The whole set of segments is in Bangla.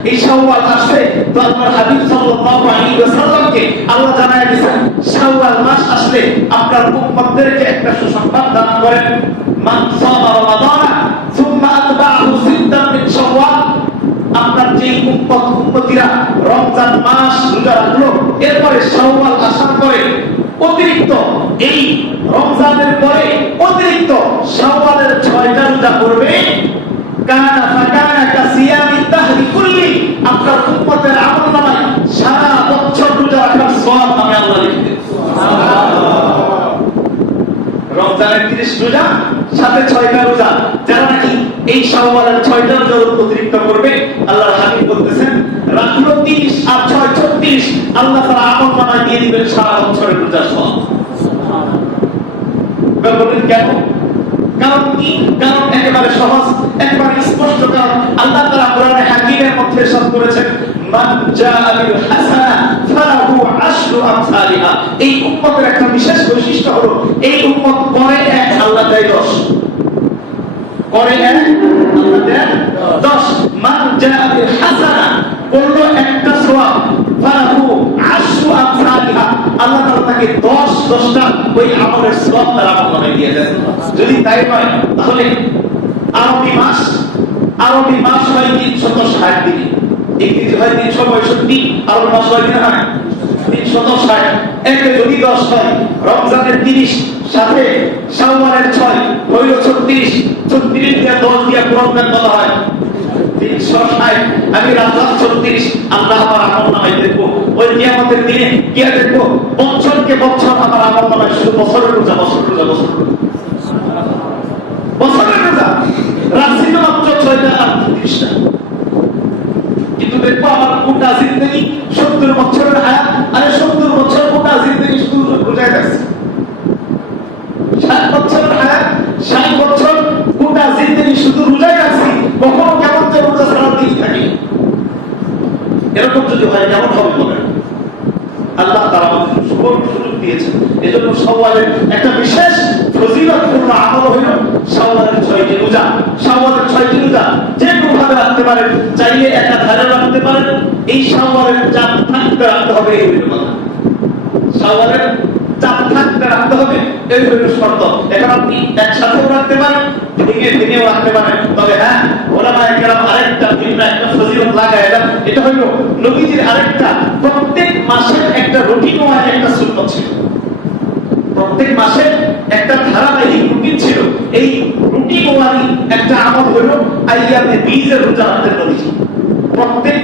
এই শাওয়াল আসলে আপনার একটা সুসংবাদ দান যেই উম্মত, উম্মতিরা রমজান মাস এরপরে শাওয়াল আসার পরে অতিরিক্ত এই রমজানের পরে অতিরিক্ত শাওয়ালের ছয়টা রোজা করবে কানা ফাকানা কাসিয়ামি তাহরি কুল্লি আপনার উম্মতের আমলনামায় সারা বছর রোজা রাখার সওয়াব আমি আল্লাহ লিখে দেব রমজানের 30 রোজা, সাথে ছয়টা রোজা। যারা নাকি এই শাওয়ালের ছয়টা রোজা অতিরিক্ত করবে, আল্লাহর হাবিব বলতেছেন রাখল 30 আর 6 36 আল্লাহ তাআলা আমলনামায় দিয়ে দিবেন সারা বছরের রোজা সওয়াব বলবেন কেন? কারণ কি? কারণ একেবারে সহজ, একেবারে স্পষ্ট কারণ, আল্লাহ তাআলা কোরআনে হাকিমের মধ্যে ইরশাদ করেছেন, মান জাআ বিল হাসানা আশরু এই উম্মতের একটা বিশেষ বৈশিষ্ট্য হলো, এই উম্মত করে এক, আল্লাহ দেয় দশ। করে দশ। মান একটা সওয়াব, ফালাহু আশরু আমসালিহা। আল্লাহ তাআলা তাকে 10 দশটা ওই আমলের সওয়াব তার আমলে দিয়ে দেন যদি তাই হয়, তাহলে আরবি মাস আরবি মাস হয় 360 দিন। ইংরেজি হয় 365 আরবি মাস হয় দিন হয় 360 একে যদি 10 রমজানের 30 সাথে শাওয়ালের 6 হইল 36 36 দিয়ে 10 দিয়ে পূরণ কত আমি রাজার ছত্রিশ, আল্লাহ আমার আমল নামাই দেখব। ওই কিয়ামতের দিনে কে দেখব বছরকে বছর আমার আমল নামাই শুধু বছরের মাত্র ছয়টা কিন্তু দেখব আমার কোনটা জিন্দগি সত্তর বছরের হায়াত আরে সত্তর বছর কোনটা জিন্দগি শুধু রোজায় যাচ্ছে ষাট বছরের হায়াত ষাট বছর কোনটা জিন্দগি শুধু রোজায় যাচ্ছি কখনো কেমন যে রোজা ছাড়া দিন থাকি এরকম যদি হয় কেমন হবে বলেন আল্লাহ তারা সুযোগ দিয়েছেন। এজন্য সওয়ালের একটা বিশেষ ফজিলতপূর্ণ আমল হইল ছয়টি রোজা। ছয়টি রোজা যে কোনোভাবে রাখতে পারেন, চাইলে একা ধারে রাখতে পারেন। এই সওয়ালের চাপ থাকতে রাখতে হবে, এই হইল কথা। চাপ থাকতে রাখতে হবে, এই হইল শর্ত। এখন আপনি একসাথেও রাখতে পারেন হ্যাঁ একটা ফজিলত লাগায় এলাম এটা হইল নবীজির আরেকটা, প্রত্যেক মাসের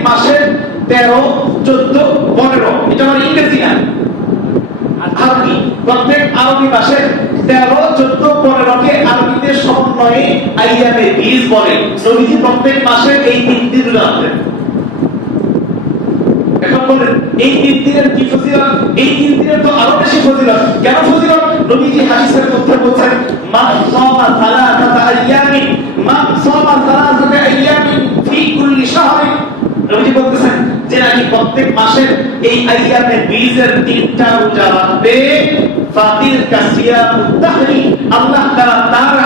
মাসে তেরো, চোদ্দ, পনেরো, এটা আমার ইংরেজি না। আরবি, প্রত্যেক আরবি মাসে তেরো, চোদ্দ আইয়ামে বীজ বলে নবীজি প্রত্যেক মাসে এই তিন দিন রাখতেন। এখন বলেন, এই তিন দিনের কি ফজিলত? এই তিন দিনের তো আরও বেশি ফজিলত। কেন ফজিলত? নবীজি হাদিসের মধ্যে বলছেন সালাসাতা আইয়ামিন ফি কুল্লি নবীজি বলতেছেন, যে নাকি প্রত্যেক মাসের এই আইয়ামে বীজের তিনটা রোজা ফাতিল কাসিয়া মুত্তাহরি আল্লাহ তাআলা তার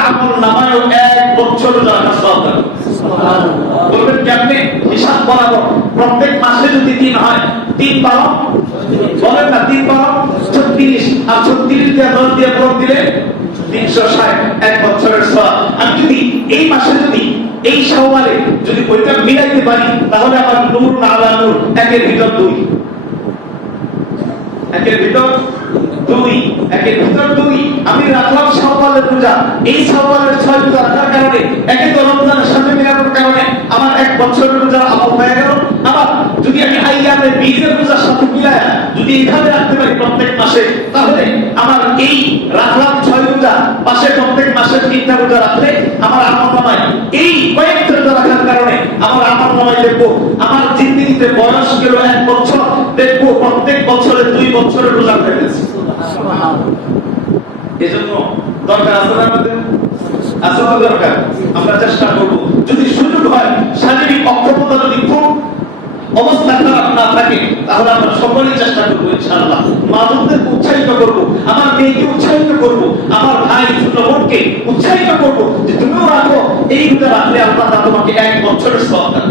বলবেন, কেমনে? হিসাব বরাবর প্রত্যেক মাসে যদি তিন হয়, তিন বারো বলেন না, তিন বারো ছত্রিশ। আর ছত্রিশ দিয়ে দশ দিয়ে পর দিলে তিনশো ষাট, এক বছরের সব আমি যদি এই মাসে যদি, এই সওয়ালে যদি ওইটা মিলাইতে পারি, তাহলে আমার নূর না নূর, একের ভিতর দুই। একের ভিতর দুই, একের ভিতর দুই। আমি রাখলাম শাওয়ালের পূজা। এই শাওয়ালের ছয় পূজা রাখার কারণে, একে তো রমজানের সাথে মেলানোর কারণে আমার এক বছরের পূজা আমল হয়ে গেল। আবার যদি আমি আইয়ামে বীজের পূজার সাথে মিলায়, যদি এইভাবে রাখতে পারি প্রত্যেক মাসে, তাহলে আমার এই রাখলাম ছয় পূজা, পাশে প্রত্যেক মাসের তিনটা পূজা রাখলে আমার আমল নামায়। এই কয়েকটা পূজা রাখার কারণে আমার আমল নামায় দেখব, আমার জিন্দিগিতে বয়স গেল এক বছর। দেখব প্রত্যেক বছরে দুই বছরের রোজা হয়ে এজন্য দরকার আছে না আমাদের? আছে দরকার। আমরা চেষ্টা করব। যদি সুযোগ হয় শারীরিক অক্ষমতা যদি খুব অবস্থা খারাপ না থাকে তাহলে আমরা সকলেই চেষ্টা করব ইনশাআল্লাহ। মানুষদের উৎসাহিত করব আমার মেয়েকে উৎসাহিত করব আমার ভাই ছোট বোনকে উৎসাহিত করব যে তুমিও রাখো এই রাখলে আল্লাহ তোমাকে এক বছরের সওয়াব দেন